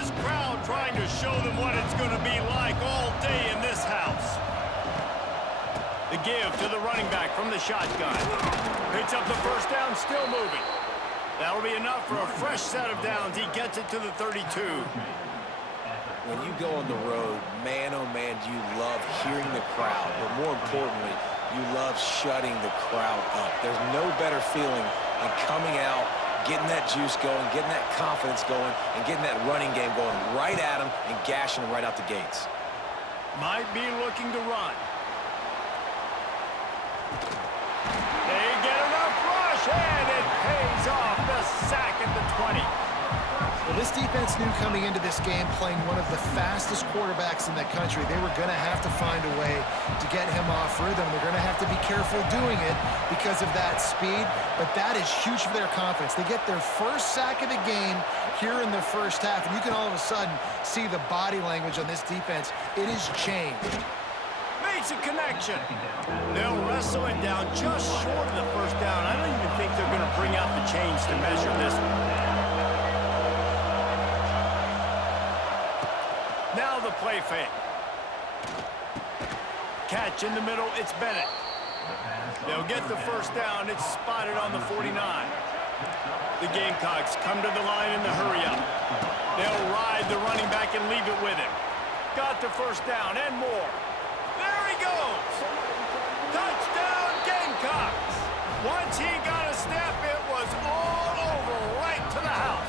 this crowd trying to show them what it's going to be like all day in this house. The give to the running back from the shotgun. Picks up the first down, still moving. That'll be enough for a fresh set of downs. He gets it to the 32. When you go on the road, man, oh man, you love hearing the crowd. But more importantly, you love shutting the crowd up. There's no better feeling than coming out, getting that juice going, getting that confidence going, and getting that running game going right at them and gashing them right out the gates. Might be looking to run. They get enough rush, and it pays off. The sack at the 20. Well, this defense knew coming into this game, playing one of the fastest quarterbacks in the country, they were going to have to find a way to get him off rhythm. They're going to have to be careful doing it because of that speed, but that is huge for their confidence. They get their first sack of the game here in the first half, and you can all of a sudden see the body language on this defense. It has changed. Makes a connection. They'll wrestle it down just short of the first down. I don't even think they're going to bring out the chains to measure this one. Now the play fake. Catch in the middle, it's Bennett. They'll get the first down, it's spotted on the 49. The Gamecocks come to the line in the hurry-up. They'll ride the running back and leave it with him. Got the first down and more. There he goes! Touchdown Gamecocks! Once he got a step, it was all over right to the house.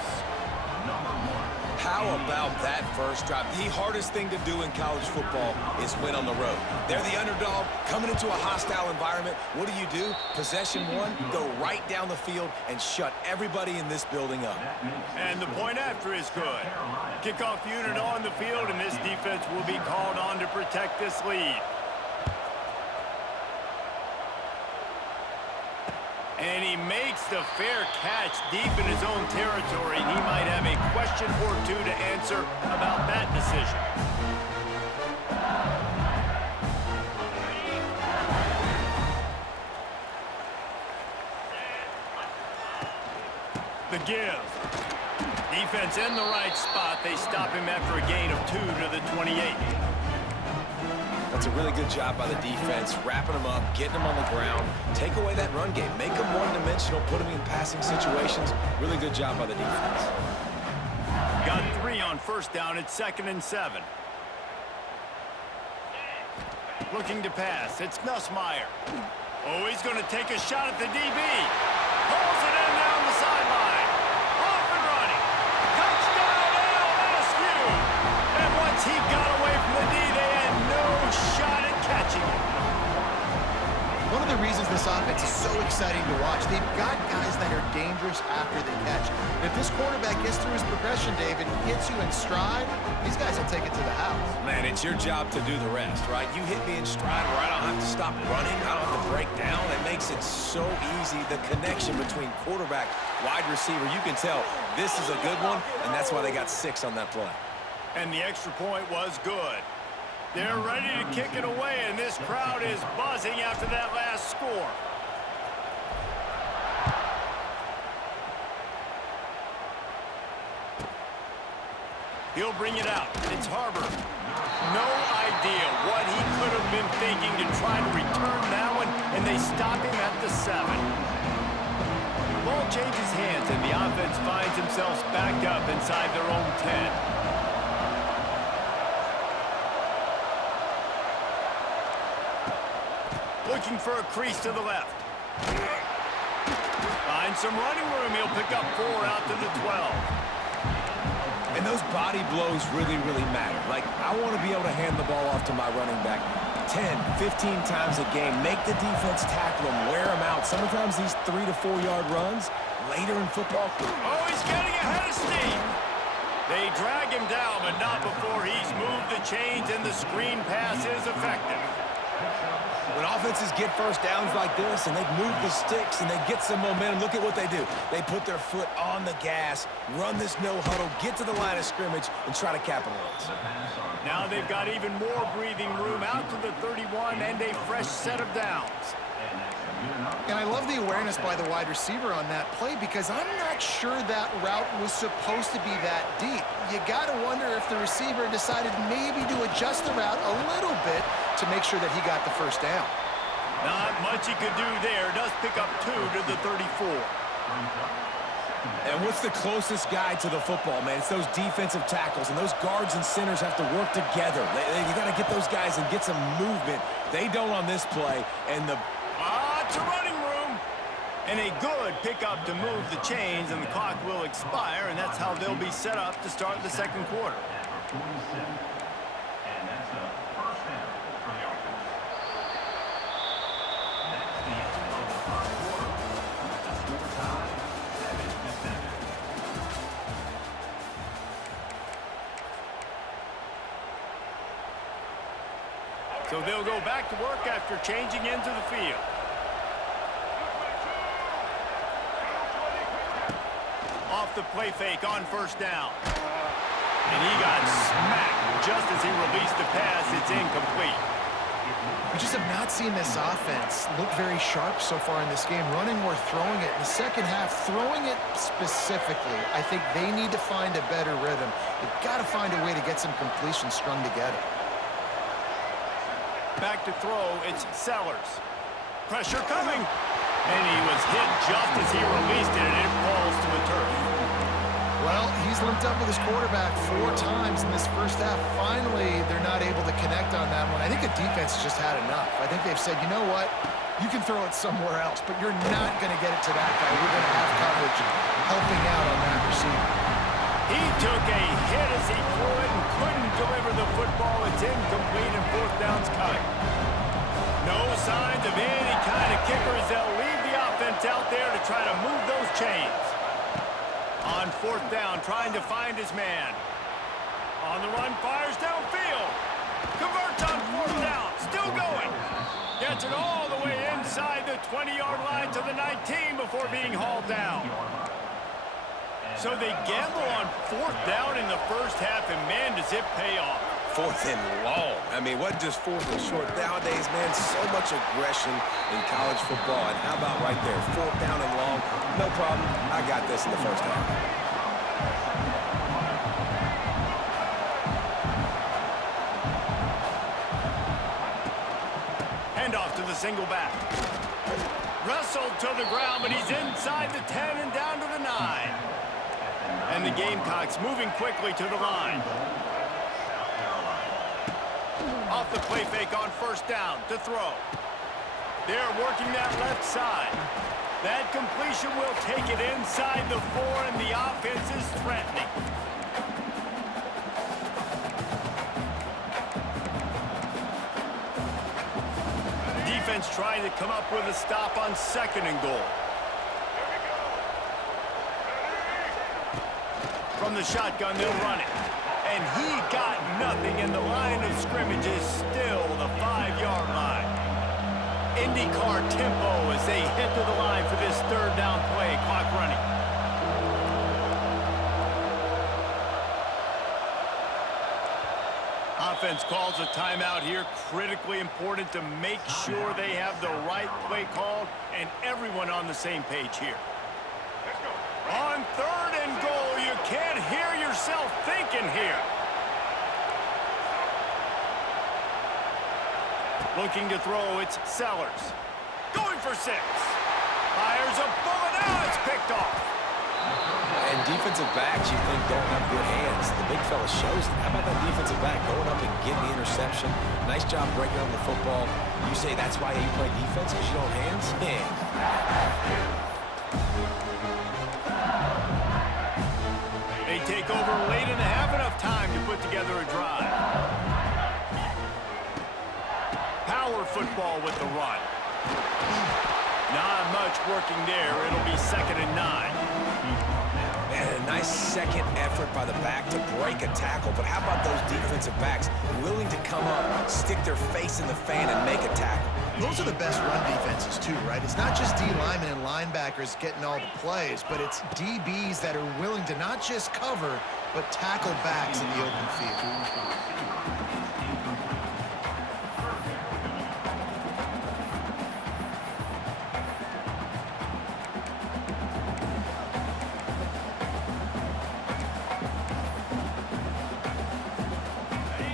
How about that first drive? The hardest thing to do in college football is win on the road. They're the underdog, coming into a hostile environment. What do? Possession one, go right down the field and shut everybody in this building up. And the point after is good. Kickoff unit on the field, and this defense will be called on to protect this lead. And he makes the fair catch deep in his own territory. He might have a question or two to answer about that decision. The give. Defense in the right spot. They stop him after a gain of 2 to the 28. That's a really good job by the defense, wrapping them up, getting them on the ground, take away that run game, make them one-dimensional, put them in passing situations. Really good job by the defense. Got 3 on first down at 2nd and 7. Looking to pass, it's Nussmeier. Oh, he's going to take a shot at the DB. Pulls it in down the sideline. Off and running. Touchdown LSU. And once he got away from the D, they had no shot at catching him. One of the reasons this offense is so exciting to watch, they've got guys that are dangerous after the catch. And if this quarterback gets through his progression, David, hits you in stride, these guys will take it to the house. Man, it's your job to do the rest, right? You hit me in stride where I don't have to stop running, I don't have to break down. It makes it so easy, the connection between quarterback, wide receiver. You can tell this is a good one, and that's why they got 6 on that play. And the extra point was good. They're ready to kick it away, and this crowd is buzzing after that last score. He'll bring it out. It's Harbor. No idea what he could have been thinking to try to return that one, and they stop him at the 7. Ball changes hands, and the offense finds themselves backed up inside their own 10. Looking for a crease to the left. Finds some running room. He'll pick up 4 out to the 12. And those body blows really, really matter. Like, I want to be able to hand the ball off to my running back 10, 15 times a game. Make the defense tackle him, wear him out. Sometimes these 3 to 4 yard runs later in football. Oh, he's getting ahead of steam. They drag him down, but not before he's moved the chains and the screen pass is effective. When offenses get first downs like this and they move the sticks and they get some momentum, look at what they do. They put their foot on the gas, run this no huddle, get to the line of scrimmage, and try to capitalize. Now they've got even more breathing room out to the 31 and a fresh set of downs. And I love the awareness by the wide receiver on that play because I'm not sure that route was supposed to be that deep. You got to wonder if the receiver decided maybe to adjust the route a little bit to make sure that he got the first down. Not much he could do there. Does pick up 2 to the 34. And what's the closest guy to the football, man? It's those defensive tackles, and those guards and centers have to work together. You got to get those guys and get some movement. They don't on this play, and it's a running room. And a good pickup to move the chains, and the clock will expire, and that's how they'll be set up to start the second quarter. So they'll go back to work after changing into the field. Off the play fake on first down. And he got smacked just as he released the pass. It's incomplete. We just have not seen this offense look very sharp so far in this game, running or throwing it. In the second half, throwing it specifically, I think they need to find a better rhythm. They've got to find a way to get some completions strung together. Back to throw, it's Sellers. Pressure coming. And he was hit just as he released it, and it falls to the turf. Well, he's limped up with his quarterback 4 times in this first half. Finally, they're not able to connect on that one. I think the defense has just had enough. I think they've said, you know what? You can throw it somewhere else, but you're not going to get it to that guy. We're going to have coverage helping out on that receiver. He took a hit as he threw it and couldn't deliver the football. It's incomplete and fourth down's coming. No signs of any kind of kickers. They'll leave the offense out there to try to move those chains. On fourth down, trying to find his man. On the run, fires downfield. Converts on fourth down, still going. Gets it all the way inside the 20-yard line to the 19 before being hauled down. So they gamble on fourth down in the first half, and man, does it pay off. fourth and long. I mean, what just fourth and short? Nowadays, man, so much aggression in college football. And how about right there, fourth down and long? No problem. I got this in the first half. Handoff to the single back. Wrestled to the ground, but he's inside the 10 and down to the 9. And the Gamecocks moving quickly to the line. Off the play fake on first down to throw. They're working that left side. That completion will take it inside the 4, and the offense is threatening. Defense trying to come up with a stop on second and goal. From the shotgun, they'll run it. And he got nothing, and the line of scrimmage is still the 5-yard line. IndyCar tempo as they head to the line for this third down play. Clock running. Offense calls a timeout here. Critically important to make sure they have the right play called and everyone on the same page here. On third and goal, you can't hear yourself thinking here. Looking to throw, it's Sellers. Going for 6. Fires a bullet. Now it's picked off. And defensive backs, you think, don't have good hands. The big fella shows it. How about that defensive back going up and getting the interception? Nice job breaking on the football. You say that's why you play defense, because you don't have hands? Yeah. They take over late in the half, enough time to put together a drive. Power football with the run. Not much working there. It'll be 2nd and 9. Man, a nice second effort by the back to break a tackle. But how about those defensive backs willing to come up, stick their face in the fan, and make a tackle? Those are the best run defenses, too, right? It's not just D linemen and linebackers getting all the plays, but it's DBs that are willing to not just cover, but tackle backs in the open field.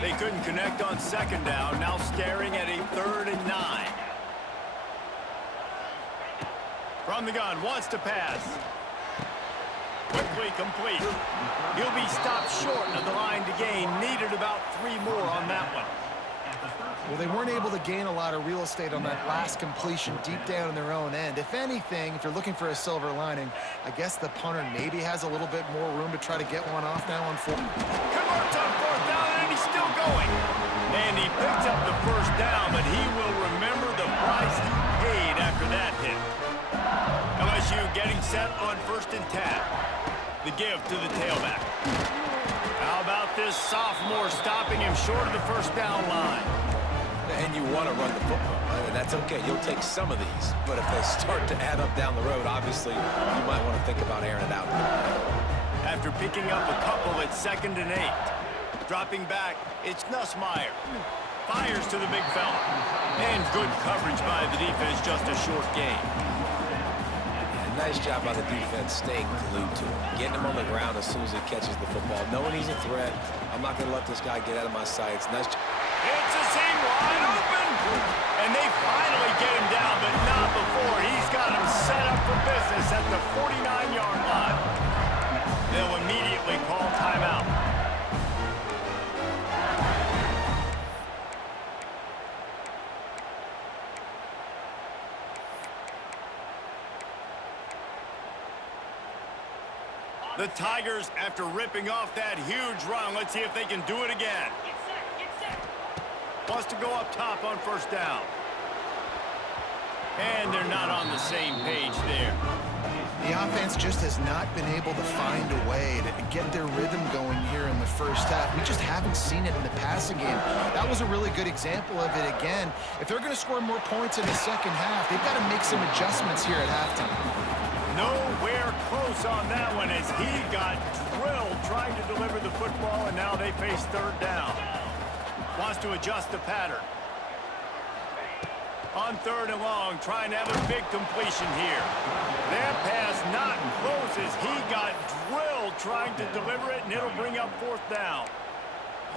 They couldn't connect on second down. Now staring at a 3rd and 9. From the gun, wants to pass. Quickly complete. He'll be stopped short of the line to gain. Needed about 3 more on that one. Well, they weren't able to gain a lot of real estate on that last completion deep down in their own end. If anything, if you're looking for a silver lining, I guess the punter maybe has a little bit more room to try to get one off now on 4th. Converts on 4th down, and he's still going. And he picks up the 1st down, but he will remember the price he paid after that hit. LSU getting set on 1st and 10. The give to the tailback. How about this sophomore stopping him short of the 1st down line? And you want to run the football. I mean, that's okay. You'll take some of these. But if they start to add up down the road, obviously, you might want to think about airing it out. After picking up a couple at 2nd and 8. Dropping back, it's Nussmeier. Fires to the big fella. And good coverage by the defense, just a short gain. Nice job by the defense staying glued to him. Getting him on the ground as soon as he catches the football. Knowing he's a threat, I'm not going to let this guy get out of my sights. Nice. It's a seam wide open. And they finally get him down, but not before. He's got him set up for business at the 49-yard line. They'll immediately call timeout. The Tigers, after ripping off that huge run, let's see if they can do it again. Wants to go up top on 1st down. And they're not on the same page there. The offense just has not been able to find a way to get their rhythm going here in the 1st half. We just haven't seen it in the passing game. That was a really good example of it again. If they're going to score more points in the 2nd half, they've got to make some adjustments here at halftime. Nowhere close on that one as he got drilled trying to deliver the football, and now they face 3rd down. Wants to adjust the pattern. On 3rd and long, trying to have a big completion here. That pass not close as he got drilled trying to deliver it, and it'll bring up 4th down.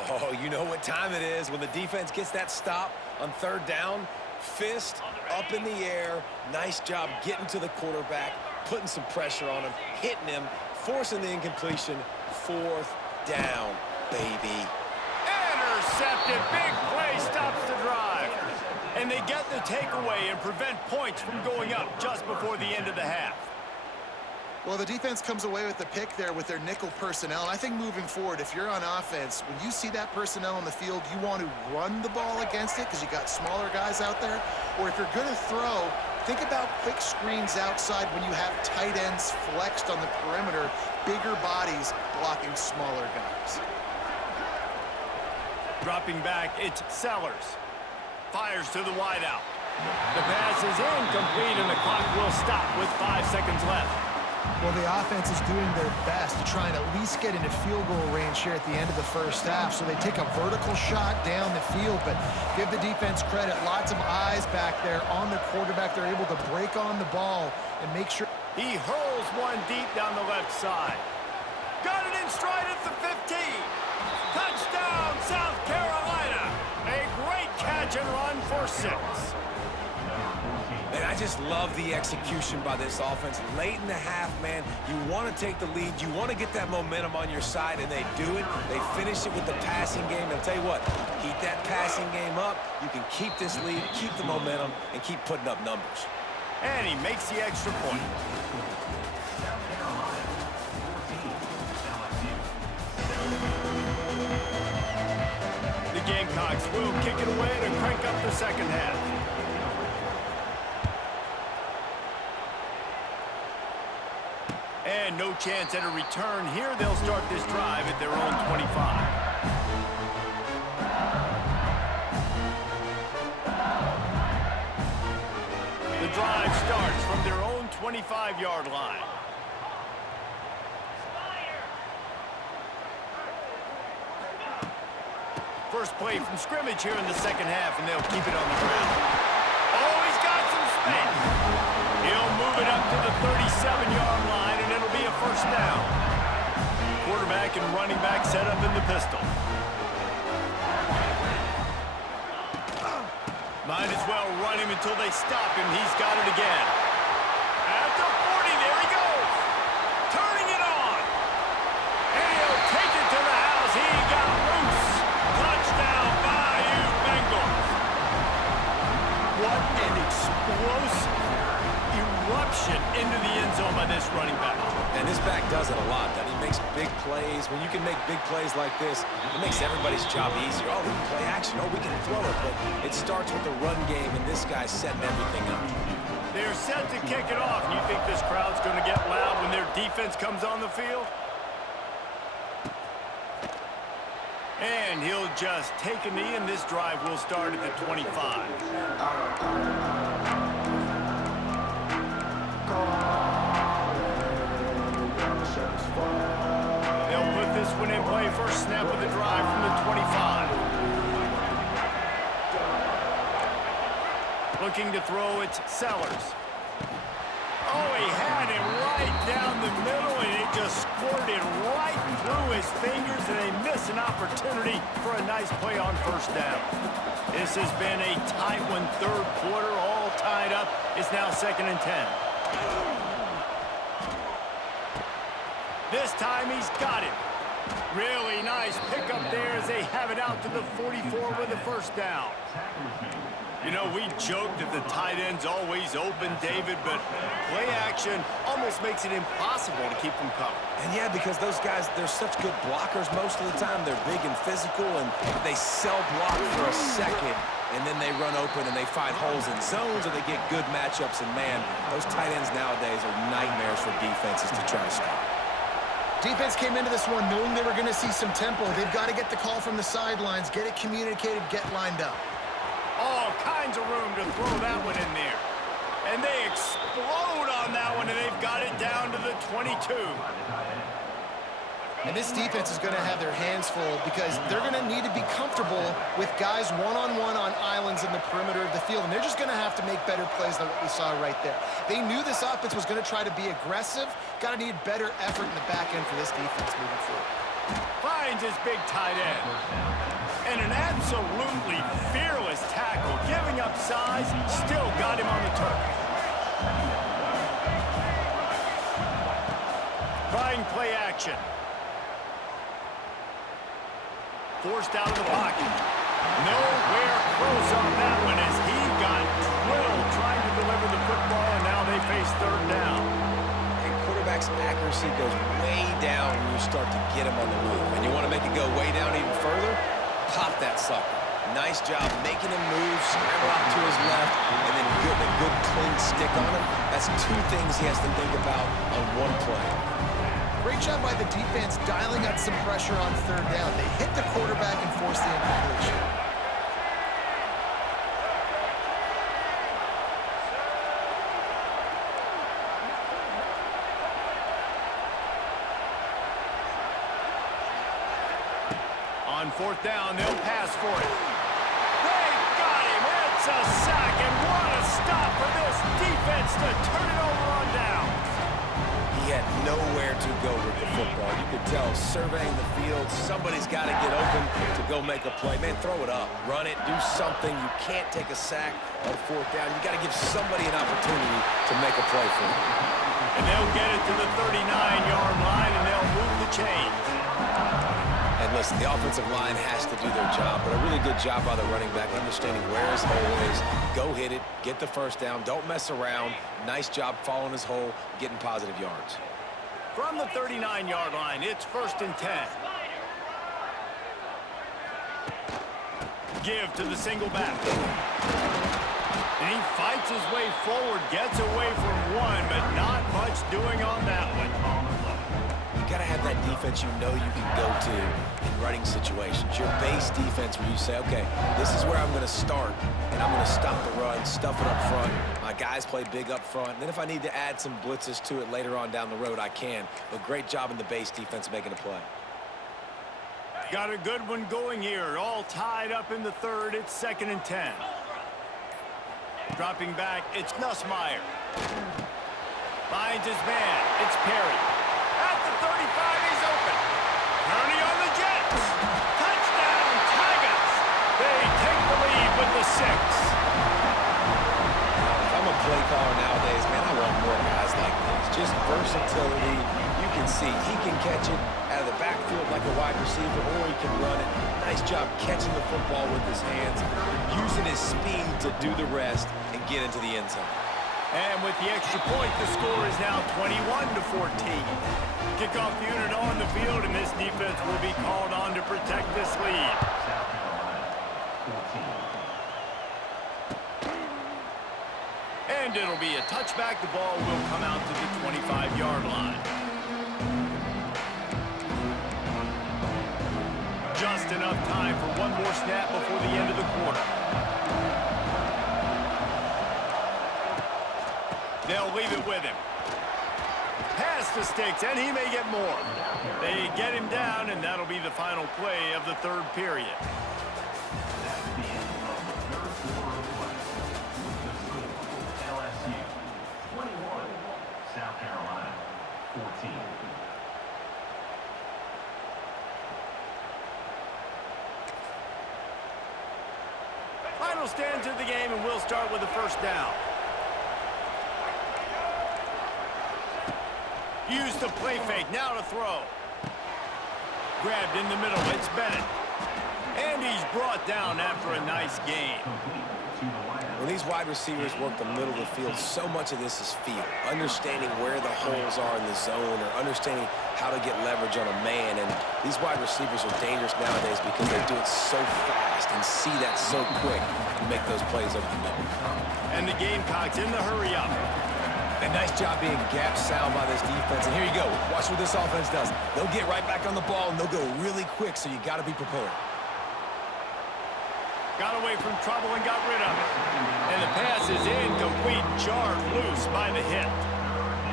Oh, you know what time it is when the defense gets that stop on 3rd down. Fist up in the air. Nice job getting to the quarterback, putting some pressure on him, hitting him, forcing the incompletion. 4th down, baby. Intercepted. Big play stops the drive. And they get the takeaway and prevent points from going up just before the end of the half. Well, the defense comes away with the pick there with their nickel personnel. And I think moving forward, if you're on offense, when you see that personnel on the field, you want to run the ball against it because you got smaller guys out there. Or if you're going to throw, think about quick screens outside when you have tight ends flexed on the perimeter, bigger bodies blocking smaller guys. Dropping back, it's Sellers. Fires to the wideout. The pass is incomplete, and the clock will stop with 5 seconds left. Well, the offense is doing their best to try and at least get into field goal range here at the end of the 1st half. So they take a vertical shot down the field, but give the defense credit. Lots of eyes back there on the quarterback. They're able to break on the ball and make sure. He hurls one deep down the left side. Got it in stride at the 15. Touchdown, South Carolina. A great catch and run for 6. And I just love the execution by this offense. Late in the half, man, you want to take the lead. You want to get that momentum on your side, and they do it. They finish it with the passing game. And I'll tell you what, keep that passing game up. You can keep this lead, keep the momentum, and keep putting up numbers. And he makes the extra point. The Gamecocks will kick it away to crank up the 2nd half. And no chance at a return here. They'll start this drive at their own 25. The drive starts from their own 25-yard line. First play from scrimmage here in the 2nd half, and they'll keep it on the ground. Oh, he's got some space. He'll move it up to the 37-yard line, and it'll be a 1st down. Quarterback and running back set up in the pistol. Might as well run him until they stop him. He's got it again. At the 40, there he goes. Turning it on. And he'll take it to the house. He got loose. Touchdown, Bayou Bengals. What an explosive eruption into the end zone by this running back. And this back does it a lot. That he makes big plays. When you can make big plays like this, it makes everybody's job easier. Oh, we can play action. Oh, we can throw it. But it starts with the run game, and this guy's setting everything up. They're set to kick it off. You think this crowd's going to get loud when their defense comes on the field? And he'll just take a knee, and this drive will start at the 25. They'll put this one in play. First snap of the drive from the 25. Looking to throw, it's Sellers. Oh, he had it right down the middle, and it just squirted right through his fingers, and they miss an opportunity for a nice play on first down. This has been a tight one, third quarter, all tied up. It's now 2nd and 10. This time he's got it. Really nice pickup there as they have it out to the 44 with a first down. You know, we joked that the tight end's always open, David, but play action almost makes it impossible to keep them covered. And yeah, because those guys, they're such good blockers most of the time. They're big and physical, and they sell block for a second, and then they run open and they find holes in zones, or they get good matchups. And man, those tight ends nowadays are nightmares for defenses to try to stop. Defense came into this one knowing they were going to see some tempo. They've got to get the call from the sidelines, get it communicated, get lined up. All kinds of room to throw that one in there. And they explode on that one, and they've got it down to the 22. And this defense is going to have their hands full because they're going to need to be comfortable with guys one-on-one on islands in the perimeter of the field. And they're just going to have to make better plays than what we saw right there. They knew this offense was going to try to be aggressive. Got to need better effort in the back end for this defense moving forward. Finds his big tight end. And an absolutely fearless tackle, giving up size, still got him on the turf. Trying play action. Forced out of the pocket. Nowhere close on that one as he got drilled trying to deliver the football, and now they face third down. And quarterback's accuracy goes way down when you start to get him on the move. And you want to make it go way down even further? Pop that sucker. Nice job making him move, scramble out to his left, and then getting a good clean stick on him. That's two things he has to think about on one play. Great job by the defense dialing up some pressure on third down. They hit the quarterback and forced the incompletion. On fourth down, they'll pass for it. They got him. It's a sack, and what a stop for this defense to turn it over on downs. He had nowhere to go with the football. You could tell, surveying the field, somebody's got to get open to go make a play. Man, throw it up, run it, do something. You can't take a sack on fourth down. You got to give somebody an opportunity to make a play for you. And they'll get it to the 39-yard line, and they'll move the chains. And listen, the offensive line has to do their job, but a really good job by the running back, understanding where his hole is. Go hit it, get the first down, don't mess around. Nice job following his hole, getting positive yards. From the 39-yard line, it's 1st and 10. Give to the single back. And he fights his way forward, gets away from one, but not much doing on that one. You got to have that defense you know you can go to in running situations. Your base defense where you say, okay, this is where I'm going to start, and I'm going to stop the run, stuff it up front. My guys play big up front. And then if I need to add some blitzes to it later on down the road, I can. But great job in the base defense making a play. Got a good one going here. All tied up in the third. It's 2nd and 10. Dropping back, it's Nussmeier. Finds his man. It's Perry. At the 35, he's open. Turning on the Jets. Touchdown, Tigers. They take the lead with the 6. play caller nowadays, man, I want more guys like this. Just versatility. You can see he can catch it out of the backfield like a wide receiver, or he can run it. Nice job catching the football with his hands, using his speed to do the rest and get into the end zone. And with the extra point, the score is now 21-14. Kickoff unit on the field, and this defense will be called on to protect this lead. And it'll be a touchback. The ball will come out to the 25-yard line. Just enough time for one more snap before the end of the quarter. They'll leave it with him. Pass to Sticks, and he may get more. They get him down, and that'll be the final play of the third period. LSU 21, South Carolina 14. Final stand to the game, and we'll start with the first down. Use the play fake, now to throw. Grabbed in the middle, it's Bennett. And he's brought down after a nice gain. When these wide receivers work the middle of the field, so much of this is feel. Understanding where the holes are in the zone, or understanding how to get leverage on a man. And these wide receivers are dangerous nowadays because they do it so fast and see that so quick and make those plays over the middle. And the Gamecocks in the hurry up. A nice job being gap sound by this defense. And here you go. Watch what this offense does. They'll get right back on the ball, and they'll go really quick, so you got to be prepared. Got away from trouble and got rid of it. And the pass is incomplete, jarred loose by the hit.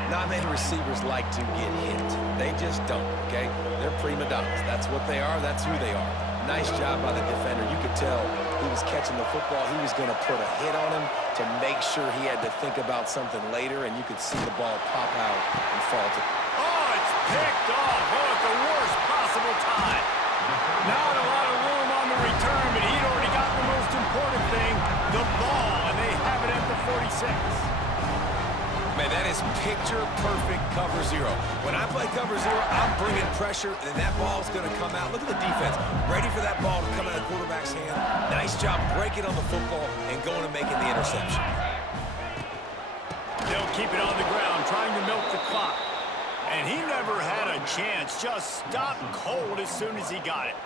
Not many receivers like to get hit. They just don't, okay? They're prima donnas. That's what they are. That's who they are. Nice job by the defender. You could tell he was catching the football. He was going to put a hit on him to make sure he had to think about something later, and you could see the ball pop out and fall to. Oh, it's picked off. Oh, at the worst possible time. Not a lot of room on the return, but he'd already got the most important thing, the ball, and they have it at the 46. Man, that is picture-perfect cover zero. When I play cover zero, I'm bringing pressure, and that ball's going to come out. Look at the defense. Ready for that ball to come out of the quarterback's hand. Nice job breaking on the football and going and making the interception. They'll keep it on the ground, trying to milk the clock. And he never had a chance. Just stopped cold as soon as he got it.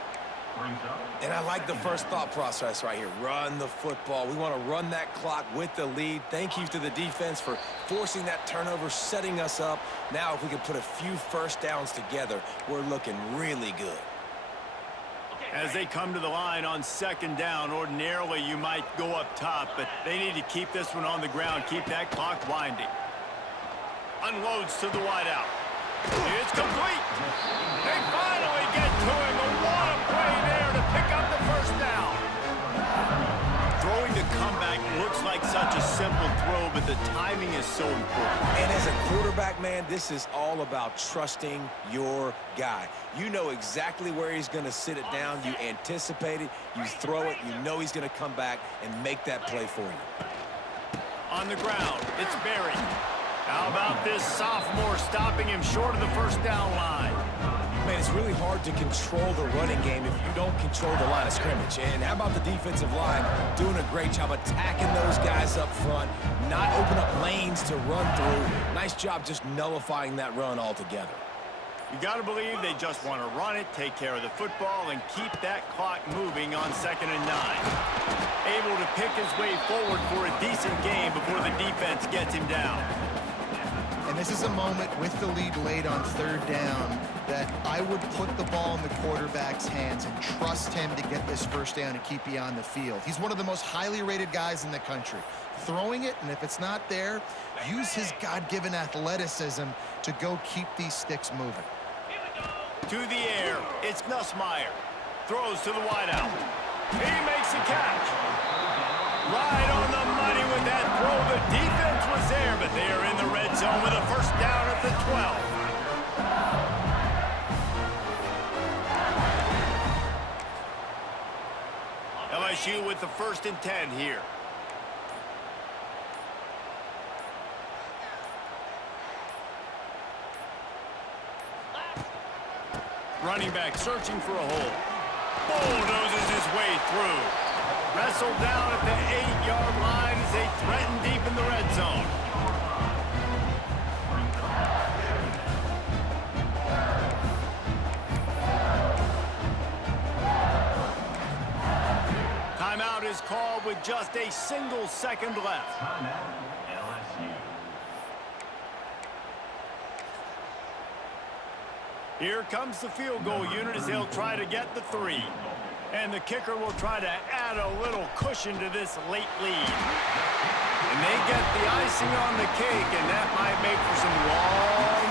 And I like the first thought process right here. Run the football. We want to run that clock with the lead. Thank you to the defense for forcing that turnover, setting us up. Now, if we can put a few first downs together, we're looking really good. As they come to the line on second down, ordinarily you might go up top, but they need to keep this one on the ground, keep that clock winding. Unloads to the wideout. It's complete. They finally get to him. A what a play there to pick up the first down. Throwing the comeback looks like such a simple throw, but the timing is so important. And as a quarterback, man, this is all about trusting your guy. You know exactly where he's going to sit it down. You anticipate it. You throw it. You know he's going to come back and make that play for you. On the ground, it's Berry. How about this sophomore stopping him short of the first down line? Man, it's really hard to control the running game if you don't control the line of scrimmage. And how about the defensive line doing a great job attacking those guys up front, not open up lanes to run through. Nice job just nullifying that run altogether. You got to believe they just want to run it, take care of the football, and keep that clock moving on 2nd and 9. Able to pick his way forward for a decent game before the defense gets him down. And this is a moment with the lead late on third down that I would put the ball in the quarterback's hands and trust him to get this first down and keep you on the field. He's one of the most highly rated guys in the country. Throwing it, and if it's not there, use his God-given athleticism to go keep these sticks moving. To the air, it's Nussmeier. Throws to the wideout. He makes the catch. Right on the money with that throw. The defense was there, but they are in the red zone with a first down at the 12. LSU with the 1st and 10 here. Running back searching for a hole. Bulldozes his way through. Wrestled down at the 8-yard line as they threaten deep in the red zone. Timeout is called with just a single second left. Timeout, LSU. Here comes the field goal unit as they'll try to get the 3. And the kicker will try to add a little cushion to this late lead. And they get the icing on the cake, and that might make for some long